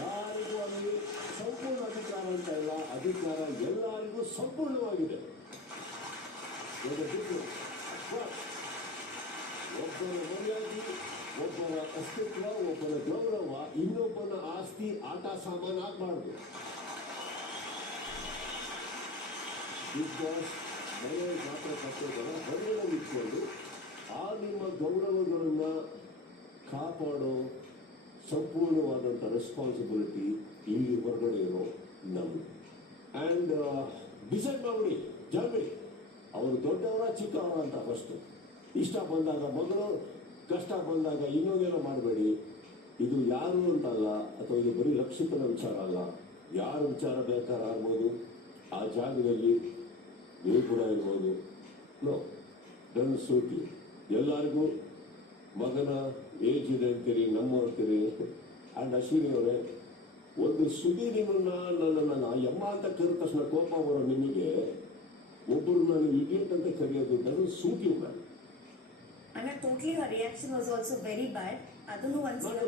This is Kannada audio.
ಯಾರಿಗೂ ಅಲ್ಲಿ ಸಂಪೂರ್ಣ ಅಧಿಕಾರ ಅಂತ ಇಲ್ಲ, ಅಧಿಕಾರ ಎಲ್ಲರಿಗೂ ಸಂಪೂರ್ಣವಾಗಿದೆ. ಒಬ್ಬರ ಮರ್ಯಾದೆ, ಒಬ್ಬರ ಅಸ್ತಿತ್ವ, ಒಬ್ಬರ ಗೌರವ ಇನ್ನೊಬ್ಬನ ಆಸ್ತಿ ಆಟ ಸಾಮಾನು ಆಗಬಾರ್ದು. ಬಿಗ್ ಬಾಸ್ ಮನೆ ಮಾತ್ರ ಕಟ್ಟೋದರ ಹೊರಗಡೆ ನಿಂತ್ಕೊಂಡು ಆ ನಿಮ್ಮ ಗೌರವಗಳನ್ನ ಕಾಪಾಡೋ ಸಂಪೂರ್ಣವಾದಂಥ ರೆಸ್ಪಾನ್ಸಿಬಿಲಿಟಿ ಇಲ್ಲಿ ಹೊರಗಡೆ ಇರೋ ನಮ್ದು. ಆ್ಯಂಡ್ ಡಿಸೈಡ್ ಮಾಡಿ ಜರ್ಮನಿ ಅವರು ದೊಡ್ಡವರ ಚಿಕ್ಕವರ ಅಂತ ಫಸ್ಟ್. ಇಷ್ಟ ಬಂದಾಗ ಮಗಳು, ಕಷ್ಟ ಬಂದಾಗ ಇನ್ನೊಂದೇನೋ ಮಾಡಬೇಡಿ. ಇದು ಯಾರು ಅಂತಲ್ಲ, ಅಥವಾ ಇದು ಬರೀ ರಕ್ಷಿತರ ವಿಚಾರ ಅಲ್ಲ, ಯಾರ ವಿಚಾರ ಬೇಕಾದ್ರೆ ಆಗ್ಬೋದು. ಆ ಜಾಗದಲ್ಲಿ ನೀವು ಕೂಡ ಇರ್ಬೋದು. ನೋ ಡನ್ ಸೂಟಿ. ಎಲ್ಲರಿಗೂ ಮಗನ ಏಜ್ ಇದೆ ಅಂತೀರಿ, ನಮ್ಮ ಅಂತೀರಿ. ಆ್ಯಂಡ್ ಅಶ್ವಿನಿ ಅವರೇ, ಒಂದು ಸುದ್ದಿ ನಿಮ್ಮನ್ನ ನನ್ನ ಯಮ್ಮ ಅಂತ ಕರೆದ ತಕ್ಷಣ ಕೋಪ ಬರೋ ನಿಮಗೆ ಒಬ್ಬರು ನಾನು ಇಡಿಯಟ್ ಅಂತ ಕರೆಯೋದು don't suit you ma'am. And totally her reaction was also very bad. ಅದನ್ನು ಒಂದ್ಸಲ